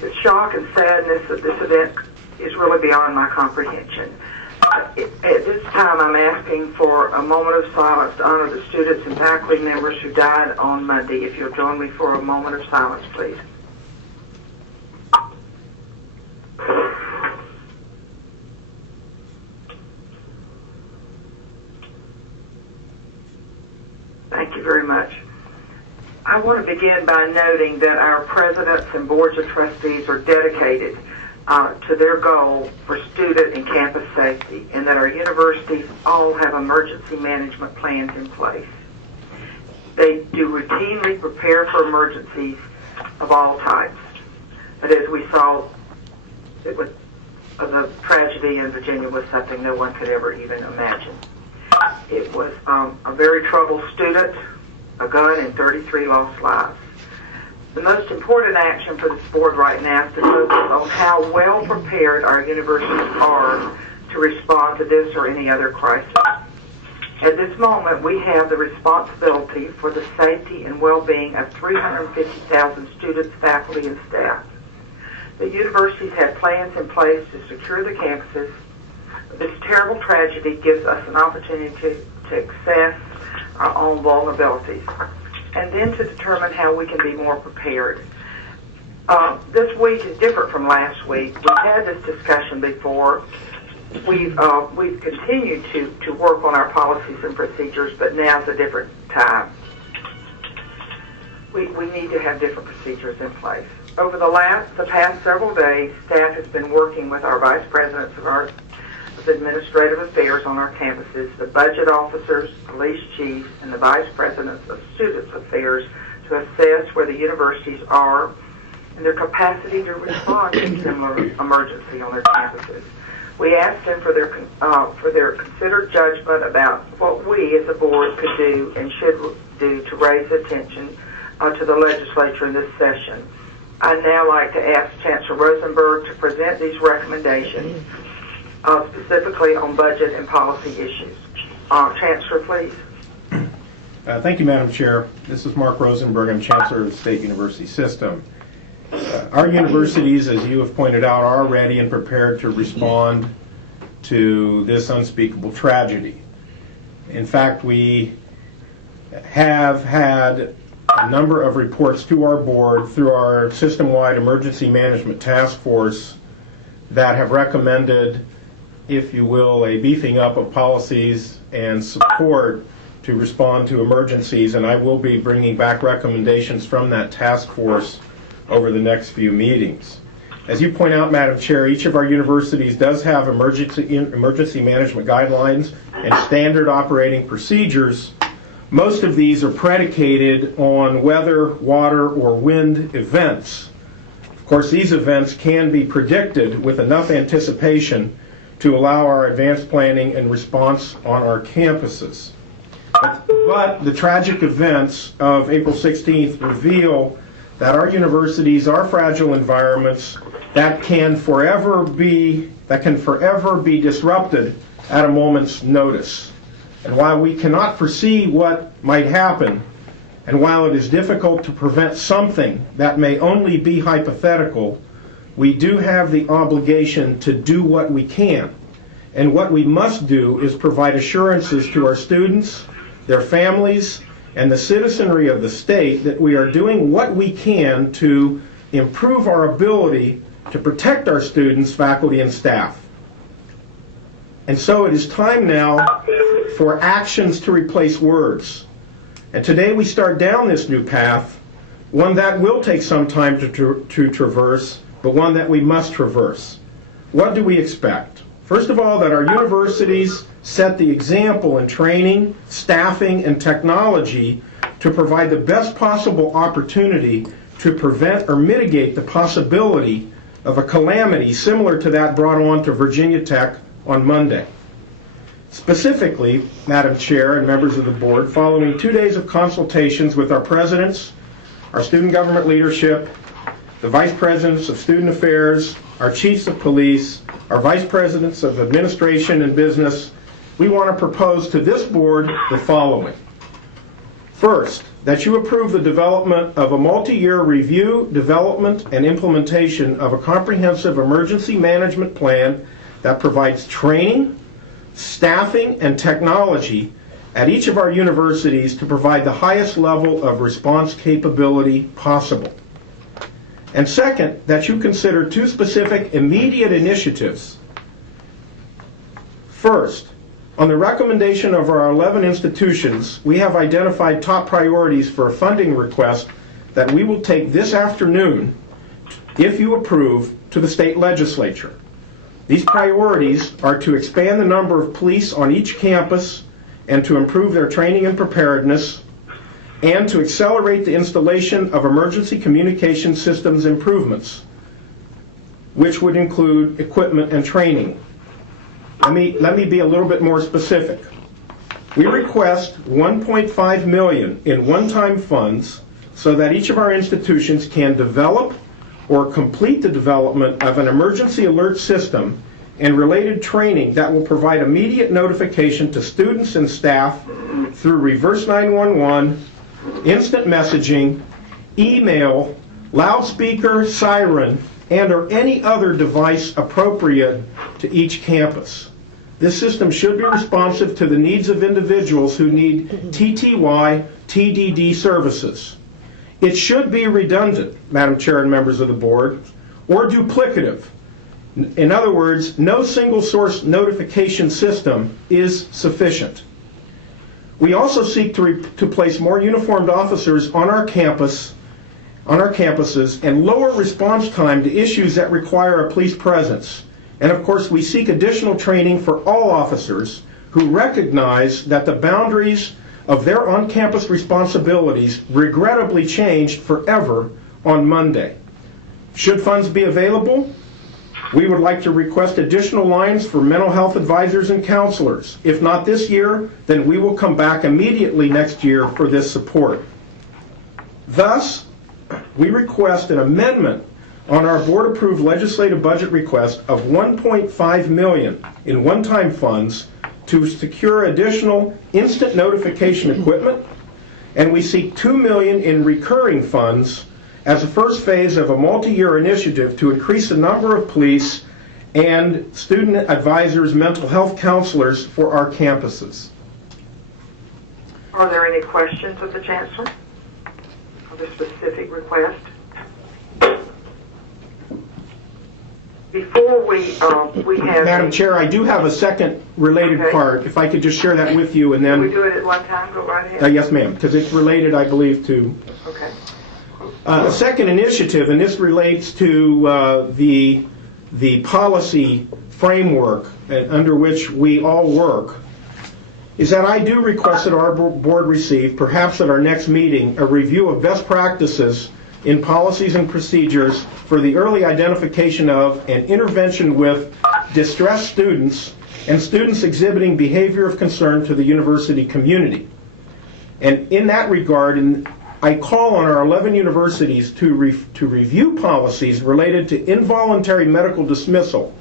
The shock and sadness of this event is really beyond my comprehension. At this time, I'm asking for a moment of silence to honor the students and faculty members who died on Monday. If you'll join me for a moment of silence, please. Thank you very much. I want to begin by noting that our presidents and boards of trustees are dedicated to their goal for student and campus safety, and that our universities all have emergency management plans in place. They do routinely prepare for emergencies of all types. But as we saw, the tragedy in Virginia was something no one could ever even imagine. It was a very troubled student, a gun, and 33 lost lives. The most important action for this board right now is to focus on how well prepared our universities are to respond to this or any other crisis. At this moment, we have the responsibility for the safety and well-being of 350,000 students, faculty, and staff. The universities have plans in place to secure the campuses. This terrible tragedy gives us an opportunity to assess our own vulnerabilities, and then to determine how we can be more prepared. This week is different from last week. We've had this discussion before. We've continued to work on our policies and procedures, but now's a different time. We need to have different procedures in place. Over the past several days, staff has been working with our vice presidents of administrative affairs on our campuses, the budget officers, police chiefs, and the vice presidents of students affairs to assess where the universities are and their capacity to respond to a similar emergency on their campuses. We asked them for their considered judgment about what we as a board could do and should do to raise attention to the legislature in this session. I'd now like to ask Chancellor Rosenberg to present these recommendations specifically on budget and policy issues. Chancellor, please. Thank you, Madam Chair. This is Mark Rosenberg. I'm Chancellor of the State University System. Our universities, as you have pointed out, are ready and prepared to respond to this unspeakable tragedy. In fact, we have had a number of reports to our board through our system-wide emergency management task force that have recommended, if you will, a beefing up of policies and support to respond to emergencies, and I will be bringing back recommendations from that task force over the next few meetings. As you point out, Madam Chair, each of our universities does have emergency management guidelines and standard operating procedures. Most of these are predicated on weather, water, or wind events. Of course, these events can be predicted with enough anticipation to allow our advanced planning and response on our campuses. But the tragic events of April 16th reveal that our universities are fragile environments that can forever be disrupted at a moment's notice. And while we cannot foresee what might happen, and while it is difficult to prevent something that may only be hypothetical, we do have the obligation to do what we can. And what we must do is provide assurances to our students, their families, and the citizenry of the state that we are doing what we can to improve our ability to protect our students, faculty, and staff. And so it is time now for actions to replace words. And today we start down this new path, one that will take some time to traverse, but one that we must traverse. What do we expect? First of all, that our universities set the example in training, staffing, and technology to provide the best possible opportunity to prevent or mitigate the possibility of a calamity similar to that brought on to Virginia Tech on Monday. Specifically, Madam Chair and members of the board, following 2 days of consultations with our presidents, our student government leadership, the vice presidents of student affairs, our chiefs of police, our vice presidents of administration and business, we want to propose to this board the following. First, that you approve the development of a multi-year review, development, and implementation of a comprehensive emergency management plan that provides training, staffing, and technology at each of our universities to provide the highest level of response capability possible. And second, that you consider two specific immediate initiatives. First, on the recommendation of our 11 institutions, we have identified top priorities for a funding request that we will take this afternoon, if you approve, to the state legislature. These priorities are to expand the number of police on each campus and to improve their training and preparedness, and to accelerate the installation of emergency communication systems improvements, which would include equipment and training. Let me be a little bit more specific. We request $1.5 million in one-time funds so that each of our institutions can develop or complete the development of an emergency alert system and related training that will provide immediate notification to students and staff through reverse 911, instant messaging, email, loudspeaker, siren, and or any other device appropriate to each campus. This system should be responsive to the needs of individuals who need TTY, TDD services. It should be redundant, Madam Chair and members of the board, or duplicative. In other words, no single source notification system is sufficient. We also seek to place more uniformed officers on our campuses and lower response time to issues that require a police presence. And of course, we seek additional training for all officers who recognize that the boundaries of their on-campus responsibilities regrettably changed forever on Monday. Should funds be available, we would like to request additional lines for mental health advisors and counselors. If not this year, then we will come back immediately next year for this support. Thus, we request an amendment on our board-approved legislative budget request of $1.5 million in one-time funds to secure additional instant notification equipment, and we seek $2 million in recurring funds as a first phase of a multi-year initiative to increase the number of police and student advisors, mental health counselors for our campuses. Are there any questions of the Chancellor of the specific request? Before we have... Madam Chair, I do have a second related part. If I could just share that with you, and then... Can we do it at one time? Go right ahead. Yes, ma'am, because it's related, I believe, to... Okay. A second initiative, and this relates to the policy framework under which we all work, is that I do request that our board receive, perhaps at our next meeting, a review of best practices in policies and procedures for the early identification of and intervention with distressed students and students exhibiting behavior of concern to the university community. And in that regard, I call on our 11 universities to review policies related to involuntary medical dismissal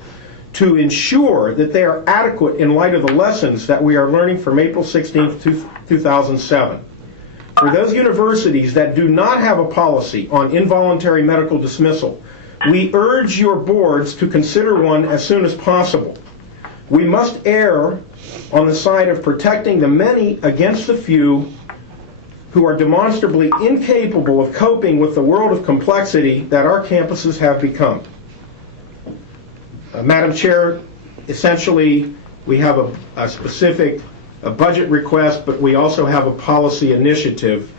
to ensure that they are adequate in light of the lessons that we are learning from April 16, 2007. For those universities that do not have a policy on involuntary medical dismissal, we urge your boards to consider one as soon as possible. We must err on the side of protecting the many against the few who are demonstrably incapable of coping with the world of complexity that our campuses have become. Madam Chair, essentially we have a specific budget request, but we also have a policy initiative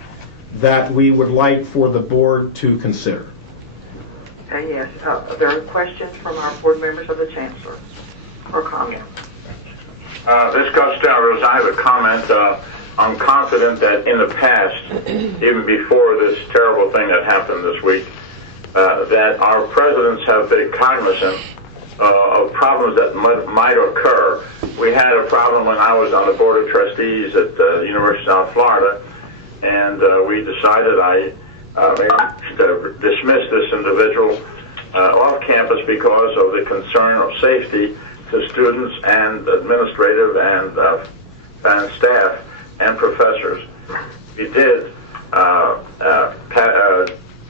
that we would like for the board to consider. Yes. Are there questions from our board members of the Chancellor or comments? This Costello, I have a comment. I'm confident that in the past, even before this terrible thing that happened this week, that our presidents have been cognizant of problems that might occur. We had a problem when I was on the Board of Trustees at the University of South Florida, and we decided to dismiss this individual off campus because of the concern of safety to students and administrative and staff and professors. we did,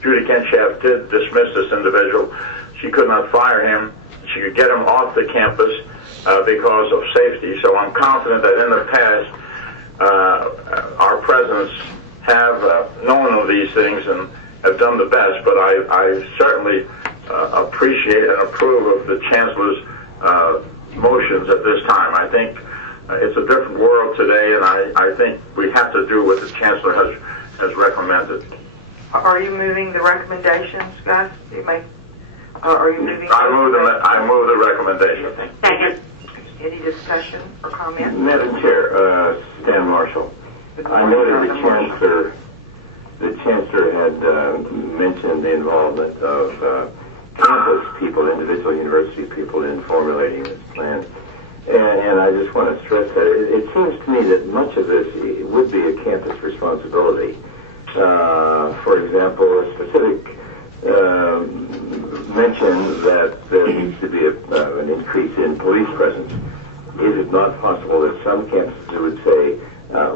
Judy Genshaft did dismiss this individual. She could not fire him. She could get him off the campus because of safety. So I'm confident that in the past, our presidents have known of these things and have done the best. But I certainly appreciate and approve of the Chancellor's motions at this time. I think it's a different world today, and I think we have to do what the Chancellor has recommended. Are you moving the recommendations, guys? Are you moving? I move the recommendation. Second. Any discussion or comment? Madam Chair, Stan Marshall. I noted the Chancellor had mentioned the involvement of campus people, individual university people, in formulating this plan. And I just want to stress that it seems to me that much of this would be a campus responsibility. For example, a specific mention that there needs to be an increase in police presence. Is it not possible that some campuses would say,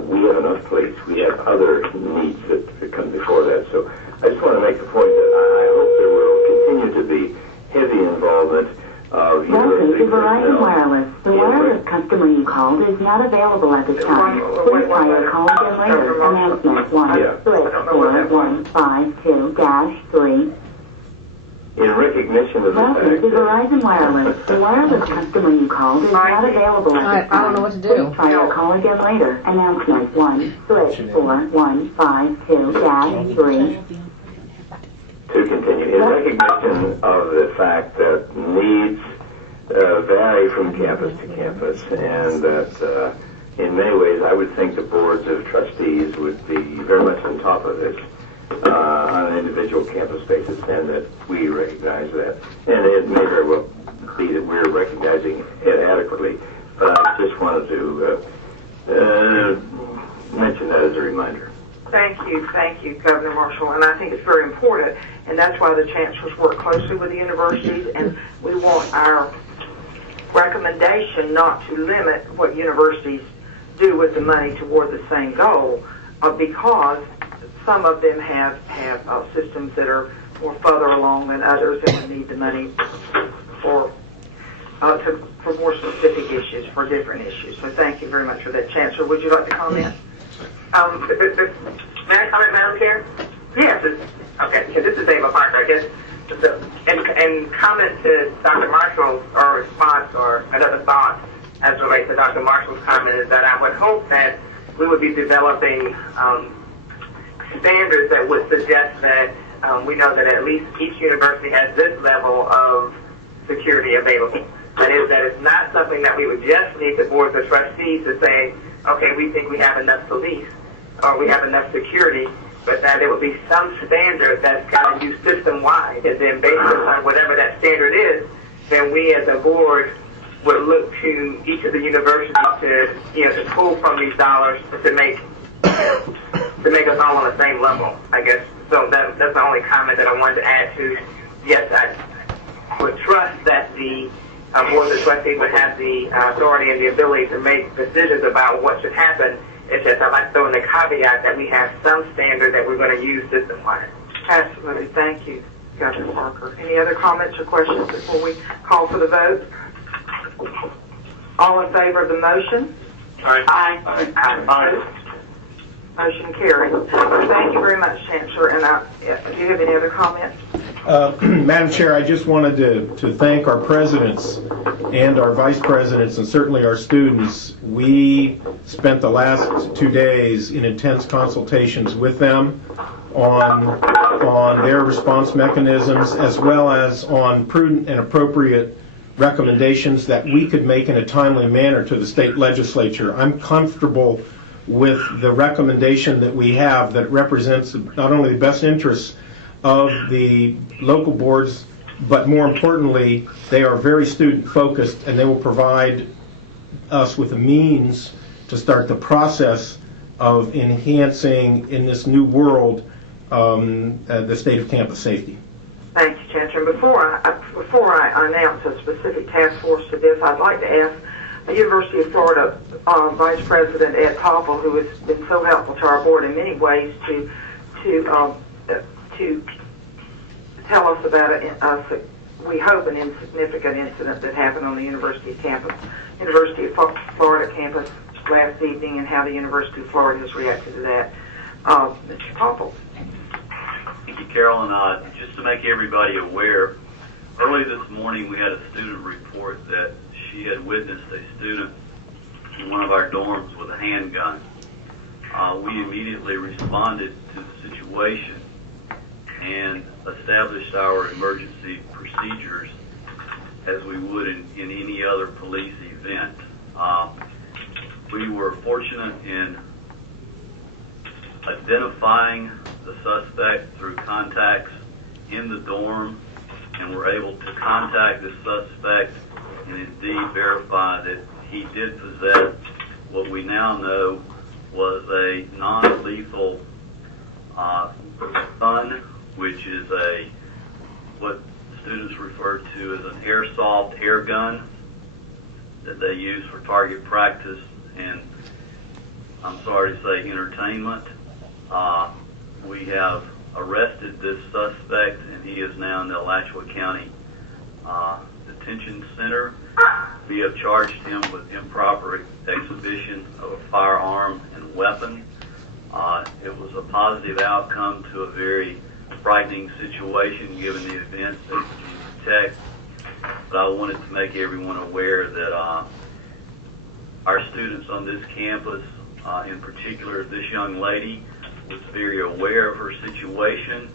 we have enough police, we have other needs that come before that? So I just want to make the point that I hope there will continue to be heavy involvement of Welcome to Verizon Wireless. The wireless customer you called is not available at this time. Please try your call again later. Announcement 1/45152-3. In recognition of the fact Welcome to Verizon Wireless. The wireless customer you called is not available at this time. I don't know what to do. Please try your call again later. Announcement 1/45152-3. To continue, in recognition of the fact that needs vary from campus to campus, and that in many ways I would think the boards of trustees would be very much on top of this on an individual campus basis, and that we recognize that. And it may very well be that we're recognizing it adequately, but I just wanted to mention that as a reminder. Thank you, Governor Marshall, and I think it's very important, and that's why the chancellors work closely with the universities, and we want our recommendation not to limit what universities do with the money toward the same goal, because some of them have systems that are more further along than others and would need the money for more specific issues, for different issues. So thank you very much for that. Chancellor, would you like to comment? May I comment, Madam Chair? Yes. Okay, this is Ava Parker. I guess, in comment to Dr. Marshall's or response or another thought as it relates to Dr. Marshall's comment is that I would hope that we would be developing standards that would suggest that we know that at least each university has this level of security available. That is, that it's not something that we would just need the boards of trustees to say, okay, we think we have enough police or we have enough security, but that there would be some standard that's kind of used system-wide, and then based on whatever that standard is, then we as a board would look to each of the universities to pull from these dollars to make us all on the same level, I guess. So that's the only comment that I wanted to add to. Yes, I would trust that the board of trustees would have the authority and the ability to make decisions about what should happen. It's just I'd like to throw in the caveat that we have some standard that we're going to use system-wide. Absolutely. Thank you, Governor Parker. Any other comments or questions before we call for the vote? All in favor of the motion? Aye. Motion carried. Thank you very much, Chancellor. And do you have any other comments? Madam Chair, I just wanted to thank our presidents and our vice presidents and certainly our students. We spent the last 2 days in intense consultations with them on their response mechanisms, as well as on prudent and appropriate recommendations that we could make in a timely manner to the state legislature. I'm comfortable with the recommendation that we have that represents not only the best interests of the local boards, but more importantly, they are very student-focused, and they will provide us with a means to start the process of enhancing, in this new world, the state of campus safety. Thank you, Chancellor. Before I announce a specific task force to this, I'd like to ask the University of Florida Vice President Ed Popple, who has been so helpful to our board in many ways to tell us about we hope an insignificant incident that happened on the University of Florida campus last evening, and how the University of Florida has reacted to that. Mr. Popple. Thank you, Carol. And just to make everybody aware, early this morning we had a student report that she had witnessed a student in one of our dorms with a handgun. We immediately responded to the situation and established our emergency procedures as we would in any other police event. We were fortunate in identifying the suspect through contacts in the dorm, and were able to contact the suspect and indeed verify that he did possess what we now know was a non-lethal gun, which is what students refer to as an airsoft air gun that they use for target practice and, I'm sorry to say, entertainment. We have arrested this suspect, and he is now in the Alachua County Detention Center. We have charged him with improper exhibition of a firearm and weapon. It was a positive outcome to a very frightening situation given the events at Virginia Tech. But I wanted to make everyone aware that our students on this campus, in particular this young lady, was very aware of her situation.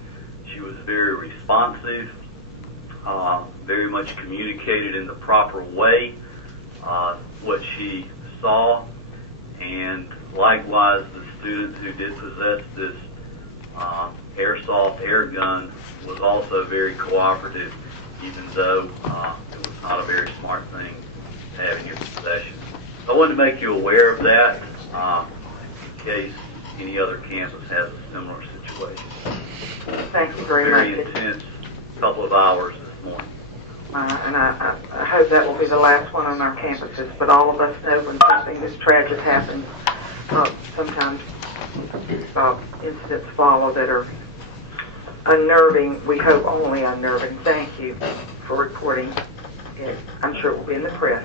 She was very responsive, very much communicated in the proper way what she saw, and likewise the student who did possess this airsoft air gun was also very cooperative, even though it was not a very smart thing to have in your possession. I wanted to make you aware of that in case any other campus has a similar situation. Thank you very Very much. intense couple of hours this morning. And I hope that will be the last one on our campuses. But all of us know when something this tragic happens, sometimes incidents follow that are unnerving. We hope only unnerving. Thank you for reporting it. I'm sure it will be in the press.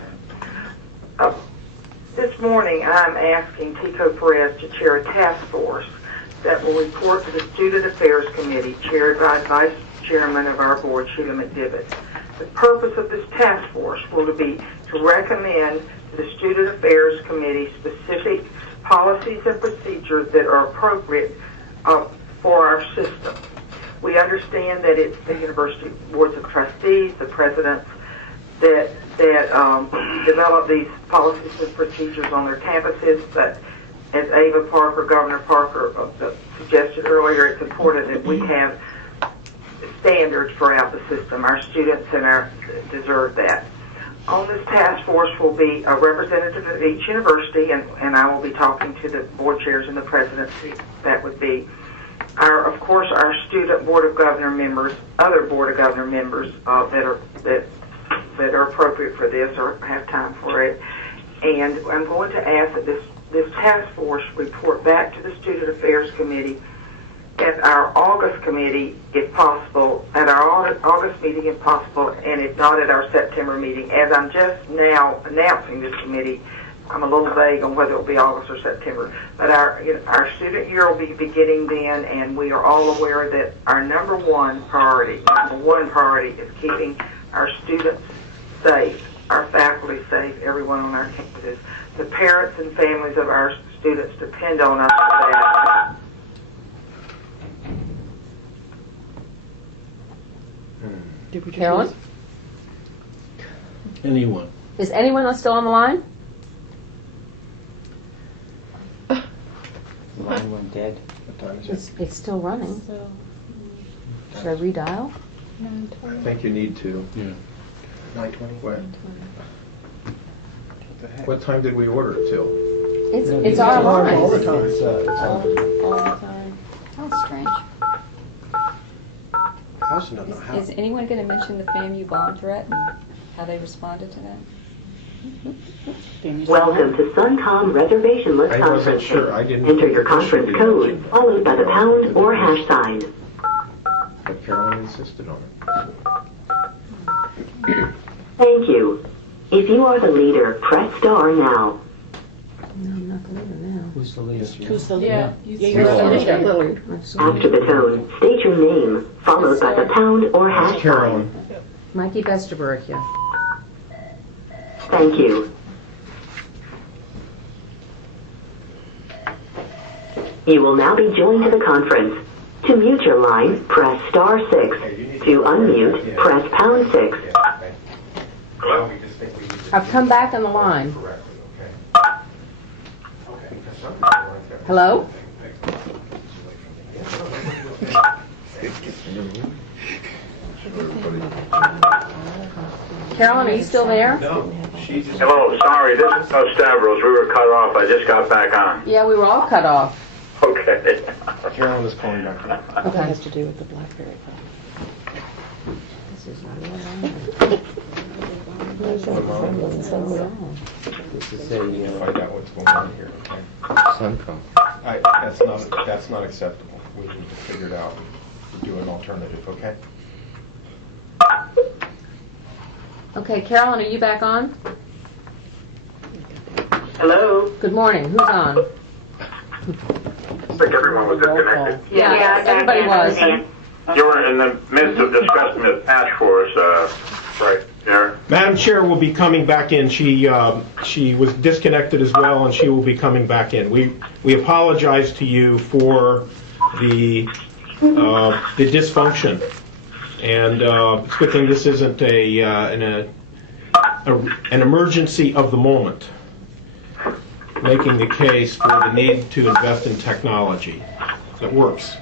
This morning, I'm asking Tico Perez to chair a task force that will report to the Student Affairs Committee, chaired by Vice Chairman of our board, Sheila McDivitt. The purpose of this task force will be to recommend to the Student Affairs Committee specific policies and procedures that are appropriate for our system. We understand that it's the University Boards of Trustees, the presidents, that develop these policies and procedures on their campuses, but as Ava Parker, Governor Parker suggested earlier, it's important that we have standards throughout the system. Our students deserve that. On this task force will be a representative of each university, and I will be talking to the board chairs and the presidents. That would be of course, our student board of governor members, other board of governor members that are appropriate for this or have time for it. And I'm going to ask that this task force report back to the Student Affairs Committee at our August committee, if possible, at our August meeting, if possible, and if not at our September meeting. As I'm just now announcing this committee, I'm a little vague on whether it will be August or September. But our student year will be beginning then, and we are all aware that our number one priority is keeping our students safe, our faculty safe, everyone on our campuses. The parents and families of our students depend on us for that. Carolyn? Anyone? Is anyone still on the line? The line went dead. What time is it? It's still running. Should I redial? I think you need to. Yeah. 9:20. What time did we order it till? It's our line. All the time. All the time. How strange. House doesn't know how. Is anyone going to mention the FAMU bomb threat and how they responded to that? Welcome to Suncom Reservation List I wasn't Conference. sure. I didn't Enter your conference officially code, mention that. followed by the pound or hash sign. But Carolyn insisted on it. Thank you. If you are the leader, press star now. No, I'm not the leader now. Who's the leader? Who's the Yeah. You're the leader. After the tone, state your name, followed by the pound or hash sign. Carolyn. Mikey Vesterberg, yeah. Thank you. You will now be joined to the conference. To mute your line, press star 6. To unmute, press pound 6. I've come back on the line. Hello? Carolyn, are you still there? Hello, sorry, this is Stavros. We were cut off. I just got back on. Yeah, we were all cut off. Okay. Carolyn is calling back. Okay. It has to do with the BlackBerry phone. This is This is a Find out what's going on here, okay? Suncom. That's not acceptable. We need to figure it out. Do an alternative, okay? Okay, Carolyn, are you back on? Hello? Good morning. Who's on? I think everyone was disconnected. Yeah, everybody was. You were in the midst of discussing the task force, right there. Madam Chair will be coming back in. She was disconnected as well, and she will be coming back in. We apologize to you for the dysfunction, and it's a good thing this isn't an emergency of the moment, making the case for the need to invest in technology that works.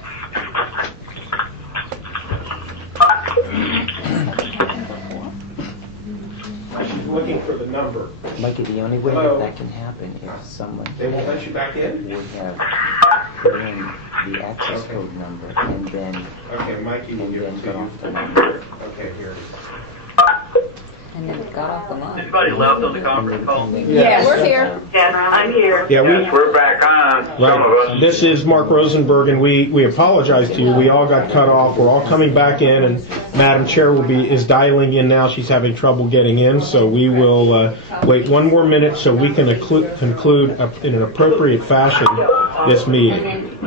She's looking for the number. Mikey, the only way Hello? that can happen is someone They won't let you back in? would have put in the access code number and then Okay, Mikey will give it to got you. off the number. Okay, here. And then it got off the line. Anybody left on the conference call? Yeah, we're here. Yes, I'm here. Yeah, Yes, we're back on, some of us. This is Mark Rosenberg, and we apologize to you. We all got cut off. We're all coming back in, and Madam Chair is dialing in now. She's having trouble getting in, so we will wait one more minute so we can conclude in an appropriate fashion this meeting.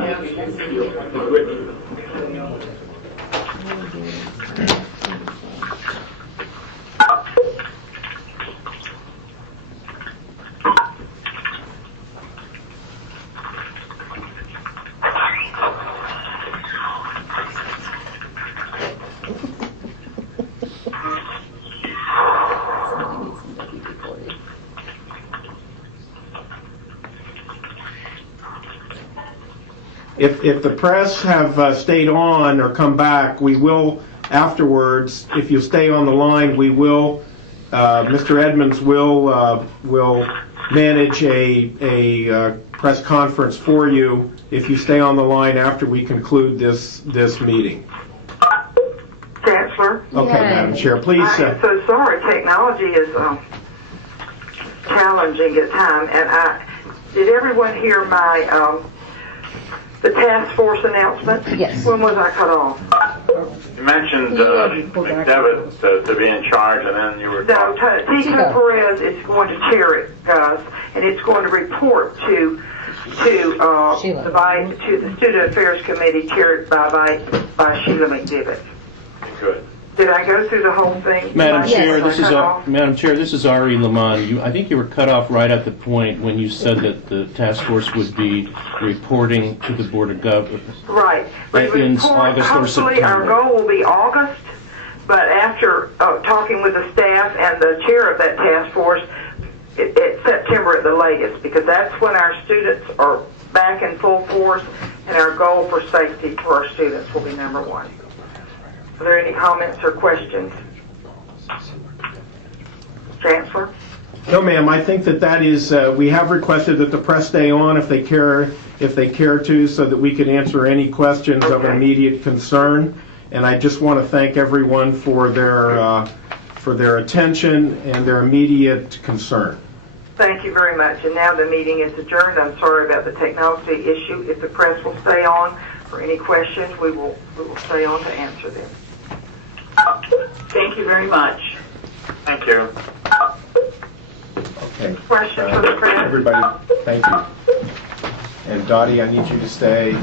If the press have stayed on or come back, we will afterwards, if you stay on the line, we will, Mr. Edmonds will manage a press conference for you if you stay on the line after we conclude this meeting. Chancellor? Okay, Yay. Madam Chair, please. I am so sorry. Technology is challenging at times. And did everyone hear my the task force announcement? Yes. When was I cut off? You mentioned McDevitt to be in charge, and then you were No, talking. Tico Perez is going to chair it, guys, and it's going to report to the Student Affairs Committee chaired by Sheila McDevitt. Good. Did I go through the whole thing? Madam Yes. Chair, Was I cut off? Madam Chair, this is Ari Lamont. I think you were cut off right at the point when you said that the task force would be reporting to the Board of Governors. Right. That We ends report- August or hopefully our September. goal will be August, but after talking with the staff and the chair of that task force, it's September at the latest, because that's when our students are back in full force, and our goal for safety for our students will be number one. Are there any comments or questions? Chancellor? No, ma'am. I think that is. We have requested that the press stay on if they care to, so that we can answer any questions of Okay. immediate concern. And I just want to thank everyone for their for their attention and their immediate concern. Thank you very much. And now the meeting is adjourned. I'm sorry about the technology issue. If the press will stay on for any questions, we will stay on to answer them. Thank you very much. Thank you. Okay. Questions for the press? Everybody, thank you. And Dottie, I need you to stay.